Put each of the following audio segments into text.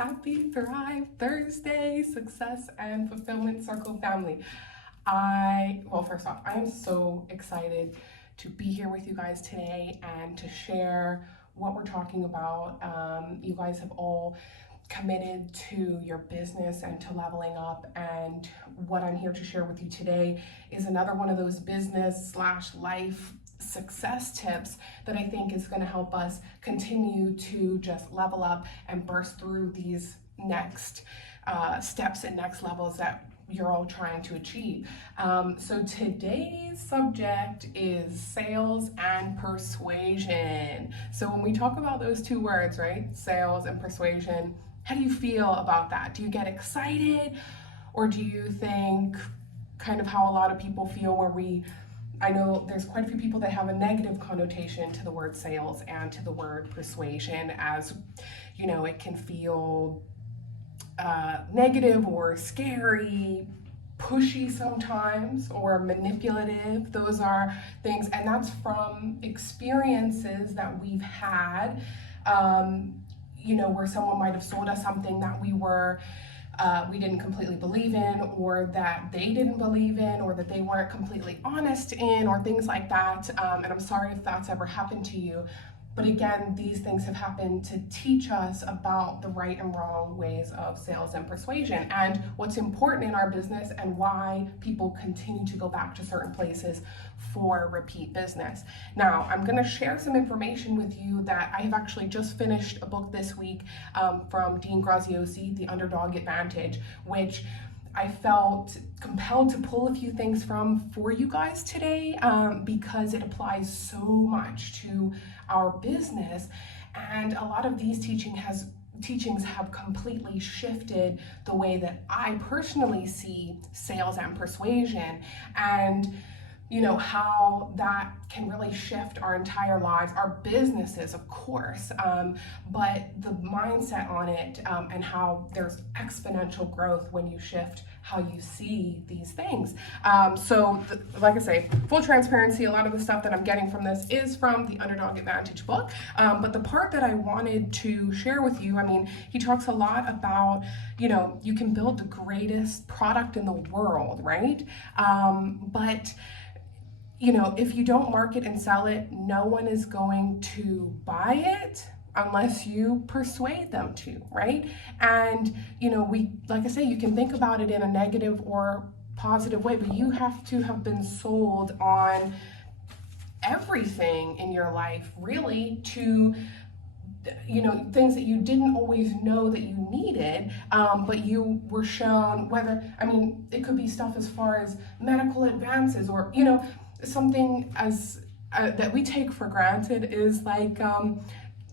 Happy Thrive Thursday, Success and Fulfillment Circle family. First off, I am so excited to be here with you guys today and to share what we're talking about. You guys have all committed to your business and to leveling up, and what I'm here to share with you today is another one of those business/life success tips that I think is going to help us continue to just level up and burst through these next steps and next levels that you're all trying to achieve. So today's subject is sales and persuasion. So when we talk about those two words, right, sales and persuasion, how do you feel about that? Do you get excited, or do you think kind of how a lot of people feel I know there's quite a few people that have a negative connotation to the word sales and to the word persuasion, as you know, it can feel negative or scary, pushy sometimes, or manipulative. Those are things, and that's from experiences that we've had, where someone might have sold us something that we didn't completely believe in, or that they didn't believe in, or that they weren't completely honest in, or things like that. And I'm sorry if that's ever happened to you. But again, these things have happened to teach us about the right and wrong ways of sales and persuasion, and what's important in our business, and why people continue to go back to certain places for repeat business. Now, I'm going to share some information with you that I have actually just finished a book this week from Dean Graziosi, The Underdog Advantage, which I felt compelled to pull a few things from for you guys today, because it applies so much to our business. And a lot of these teachings have completely shifted the way that I personally see sales and persuasion, and how that can really shift our entire lives, our businesses, of course, but the mindset on it, and how there's exponential growth when you shift how you see these things. Like I say, full transparency, a lot of the stuff that I'm getting from this is from the Underdog Advantage book, but the part that I wanted to share with you, he talks a lot about, you can build the greatest product in the world, right? But if you don't market and sell it, no one is going to buy it unless you persuade them to, right? And, like I say, you can think about it in a negative or positive way, but you have to have been sold on everything in your life, really, to things that you didn't always know that you needed, but you were shown, it could be stuff as far as medical advances, or, something as that we take for granted is like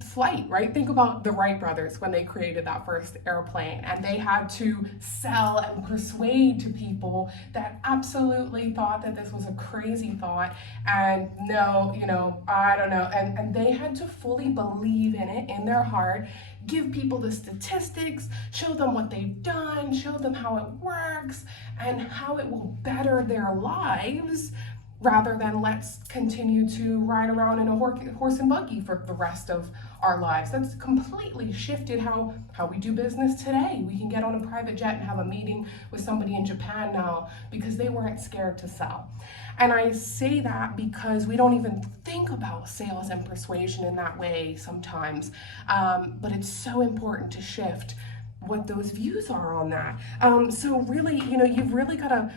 flight, right? Think about the Wright brothers when they created that first airplane, and they had to sell and persuade to people that absolutely thought that this was a crazy thought, and no, I don't know, and they had to fully believe in it in their heart, give people the statistics, show them what they've done, show them how it works and how it will better their lives, rather than let's continue to ride around in a horse and buggy for the rest of our lives. That's completely shifted how we do business today. We can get on a private jet and have a meeting with somebody in Japan now because they weren't scared to sell. And I say that because we don't even think about sales and persuasion in that way sometimes, but it's so important to shift what those views are on that. So really, you've really got to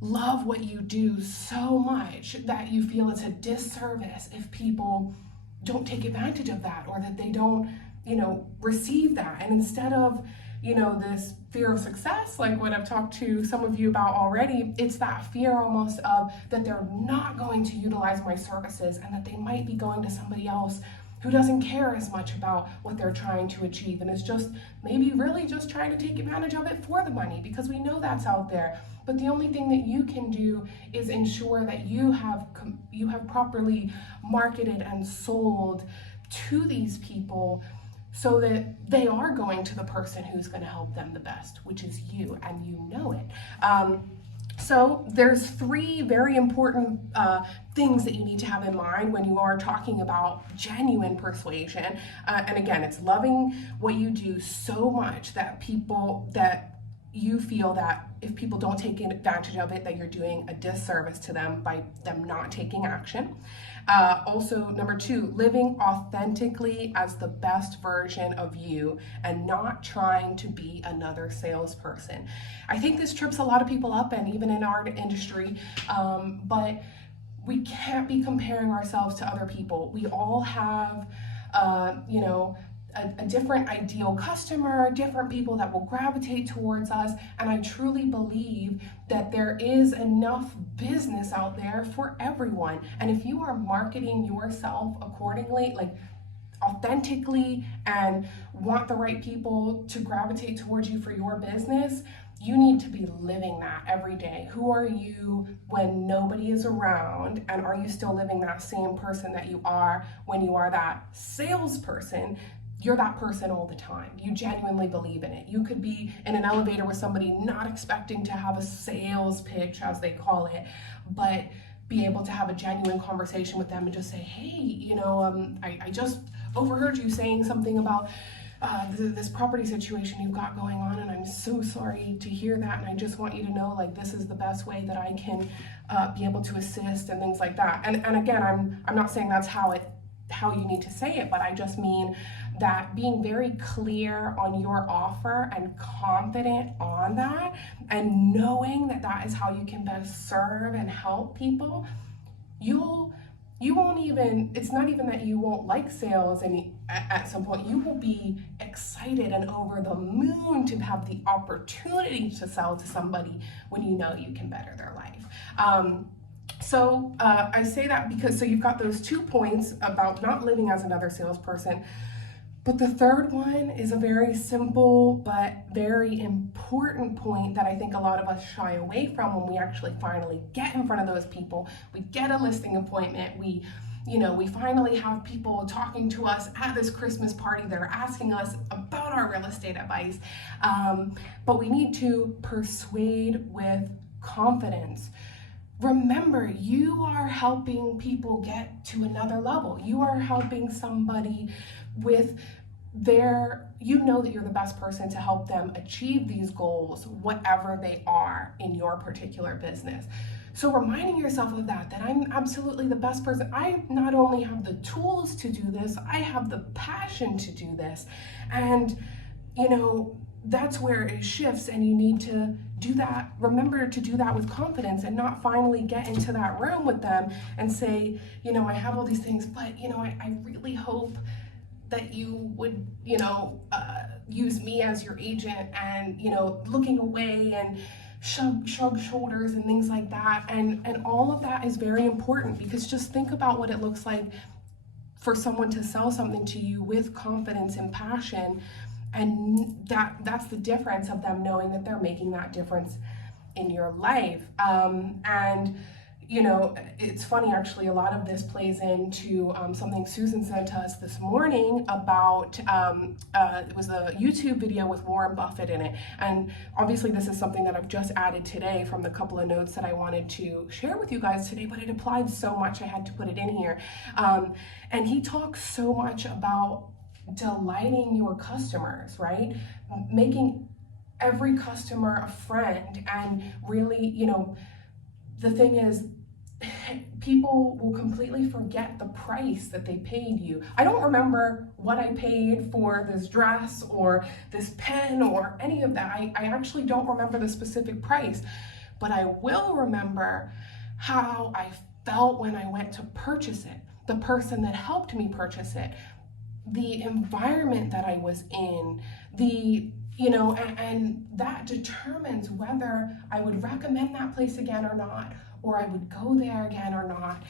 love what you do so much that you feel it's a disservice if people don't take advantage of that, or that they don't, receive that. And instead of, this fear of success, like what I've talked to some of you about already, it's that fear almost of that they're not going to utilize my services, and that they might be going to somebody else who doesn't care as much about what they're trying to achieve, and is just maybe really just trying to take advantage of it for the money, because we know that's out there. But the only thing that you can do is ensure that you have properly marketed and sold to these people, so that they are going to the person who's going to help them the best, which is you, and you know it. So there's three very important things that you need to have in mind when you are talking about genuine persuasion. And again, it's loving what you do so much that you feel that if people don't take advantage of it, that you're doing a disservice to them by them not taking action. Also, number two, living authentically as the best version of you and not trying to be another salesperson. I think this trips a lot of people up, and even in our industry, but we can't be comparing ourselves to other people. We all have, a different ideal customer, different people that will gravitate towards us. And I truly believe that there is enough business out there for everyone. And if you are marketing yourself accordingly, like authentically, and want the right people to gravitate towards you for your business, you need to be living that every day. Who are you when nobody is around? And are you still living that same person that you are when you are that salesperson? You're that person all the time. You genuinely believe in it. You could be in an elevator with somebody not expecting to have a sales pitch, as they call it, but be able to have a genuine conversation with them and just say, hey, I just overheard you saying something about this property situation you've got going on, and I'm so sorry to hear that, and I just want you to know, like, this is the best way that I can be able to assist, and things like that. And again, I'm not saying that's how you need to say it, but I just mean that being very clear on your offer and confident on that, and knowing that that is how you can best serve and help people, it's not even that you won't like sales at some point. You will be excited and over the moon to have the opportunity to sell to somebody when you know you can better their life. So I say that because, so you've got those 2 points about not living as another salesperson. But the third one is a very simple but very important point that I think a lot of us shy away from when we actually finally get in front of those people. We get a listing appointment. We finally have people talking to us at this Christmas party. They're asking us about our real estate advice. But we need to persuade with confidence. Remember, you are helping people get to another level. You are helping somebody with you know that you're the best person to help them achieve these goals, whatever they are in your particular business. So reminding yourself of that I'm absolutely the best person. I not only have the tools to do this, I have the passion to do this. And, that's where it shifts, and you need to do that. Remember to do that with confidence, and not finally get into that room with them and say, I have all these things, but, I really hope that you would, use me as your agent, and, looking away and shrug shoulders and things like that. And all of that is very important, because just think about what it looks like for someone to sell something to you with confidence and passion. And that's the difference of them knowing that they're making that difference in your life. And it's funny, actually, a lot of this plays into something Susan sent to us this morning about, it was a YouTube video with Warren Buffett in it. And obviously this is something that I've just added today from the couple of notes that I wanted to share with you guys today, but it applied so much I had to put it in here. And he talks so much about delighting your customers, right? Making every customer a friend. And really, the thing is, people will completely forget the price that they paid you. I don't remember what I paid for this dress or this pen or any of that. I actually don't remember the specific price, but I will remember how I felt when I went to purchase it, the person that helped me purchase it, the environment that I was in, and that determines whether I would recommend that place again or not, or I would go there again or not,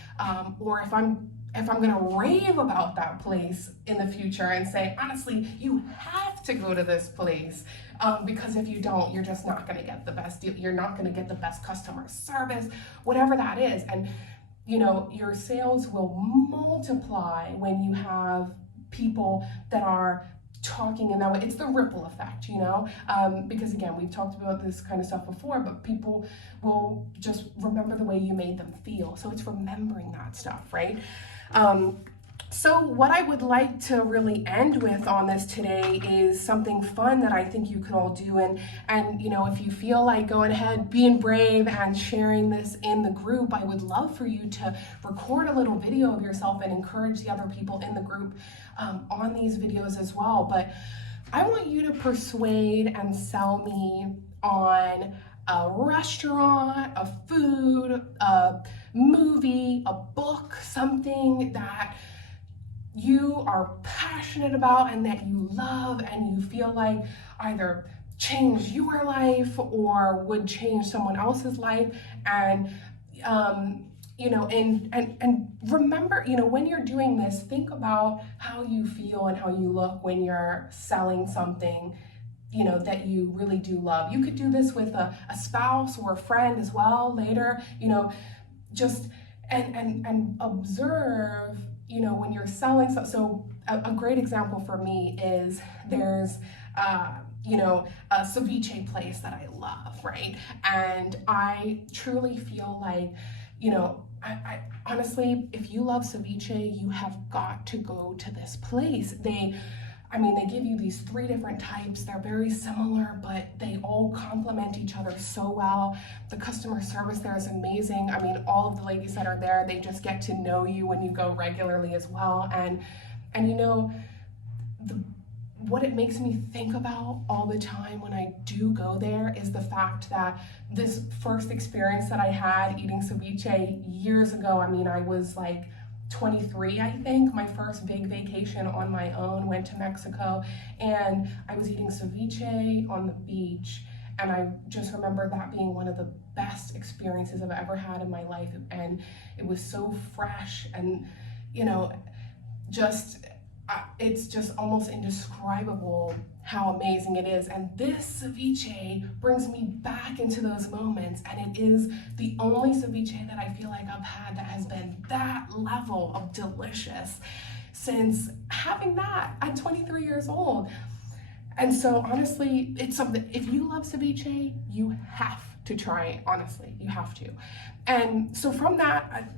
or if I'm gonna rave about that place in the future and say, honestly, you have to go to this place, because if you don't, you're just not gonna get the best deal, you're not gonna get the best customer service, whatever that is. And your sales will multiply when you have people that are talking in that way. It's the ripple effect, because again, we've talked about this kind of stuff before, but people will just remember the way you made them feel. So it's remembering that stuff, right? So what I would like to really end with on this today is something fun that I think you could all do. And if you feel like going ahead, being brave and sharing this in the group, I would love for you to record a little video of yourself and encourage the other people in the group on these videos as well. But I want you to persuade and sell me on a restaurant, a food, a movie, a book, something that you are passionate about and that you love and you feel like either changed your life or would change someone else's life. And and remember, when you're doing this, think about how you feel and how you look when you're selling something that you really do love. You could do this with a spouse or a friend as well later, just and observe when you're selling. So a great example for me is there's a ceviche place that I love, right? And I truly feel like, I honestly, if you love ceviche, you have got to go to this place. They give you these 3 different types. They're very similar, but they all complement each other so well. The customer service there is amazing. All of the ladies that are there, they just get to know you when you go regularly as well. And what it makes me think about all the time when I do go there is the fact that this first experience that I had eating ceviche years ago, I was like 23, I think. My first big vacation on my own, went to Mexico, and I was eating ceviche on the beach, and I just remember that being one of the best experiences I've ever had in my life. And it was so fresh, and it's just almost indescribable how amazing it is. And this ceviche brings me back into those moments, and it is the only ceviche that I feel like I've had that has been that level of delicious since having that at 23 years old. And so honestly, it's something, if you love ceviche, you have to try it. Honestly, you have to. And so from that,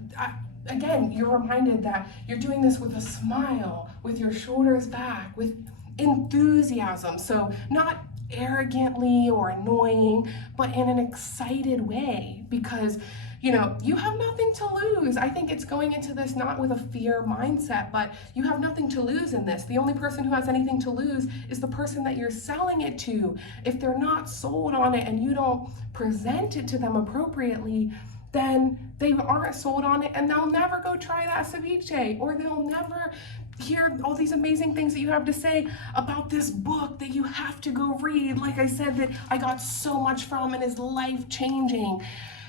again, you're reminded that you're doing this with a smile, with your shoulders back, with enthusiasm. So not arrogantly or annoying, but in an excited way, because you have nothing to lose. I think it's going into this not with a fear mindset, but you have nothing to lose in this. The only person who has anything to lose is the person that you're selling it to. If they're not sold on it and you don't present it to them appropriately, then they aren't sold on it, and they'll never go try that ceviche, or they'll never hear all these amazing things that you have to say about this book that you have to go read. Like I said, that I got so much from and is life-changing.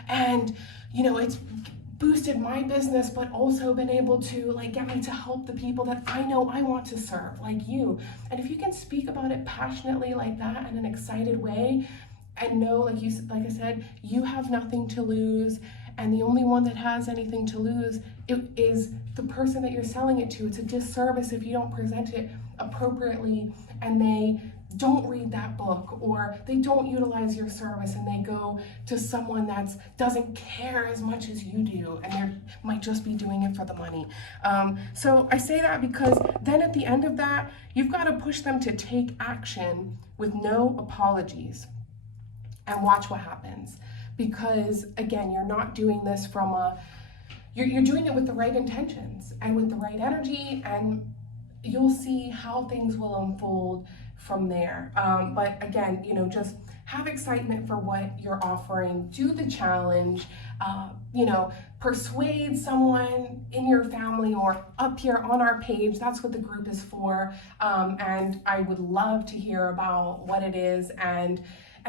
And it's boosted my business, but also been able to get me to help the people that I know I want to serve, like you. And if you can speak about it passionately like that in an excited way, and know, like I said, you have nothing to lose, and the only one that has anything to lose is the person that you're selling it to. It's a disservice if you don't present it appropriately, and they don't read that book, or they don't utilize your service, and they go to someone that doesn't care as much as you do, and they might just be doing it for the money. So I say that because then at the end of that, you've got to push them to take action with no apologies. And watch what happens. Because again, you're not doing this from you're doing it with the right intentions and with the right energy, and you'll see how things will unfold from there. But again, just have excitement for what you're offering. Do the challenge. Persuade someone in your family or up here on our page. That's what the group is for. And I would love to hear about what it is. And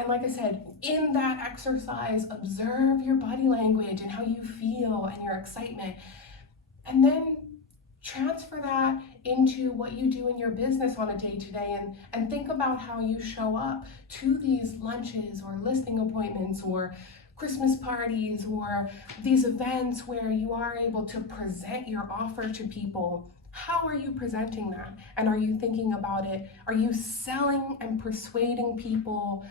like I said, in that exercise, observe your body language and how you feel and your excitement. And then transfer that into what you do in your business on a day-to-day, and think about how you show up to these lunches or listing appointments or Christmas parties or these events where you are able to present your offer to people How are you presenting that? And are you thinking about it? Are you selling and persuading people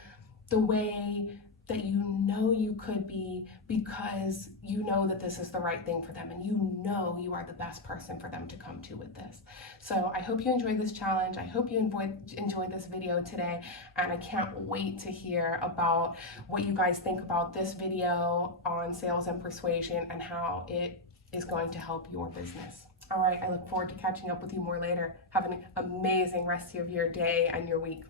the way that you know you could be, because you know that this is the right thing for them and you know you are the best person for them to come to with this? So I hope you enjoyed this challenge. I hope you enjoyed this video today, and I can't wait to hear about what you guys think about this video on sales and persuasion and how it is going to help your business. All right, I look forward to catching up with you more later. Have an amazing rest of your day and your week.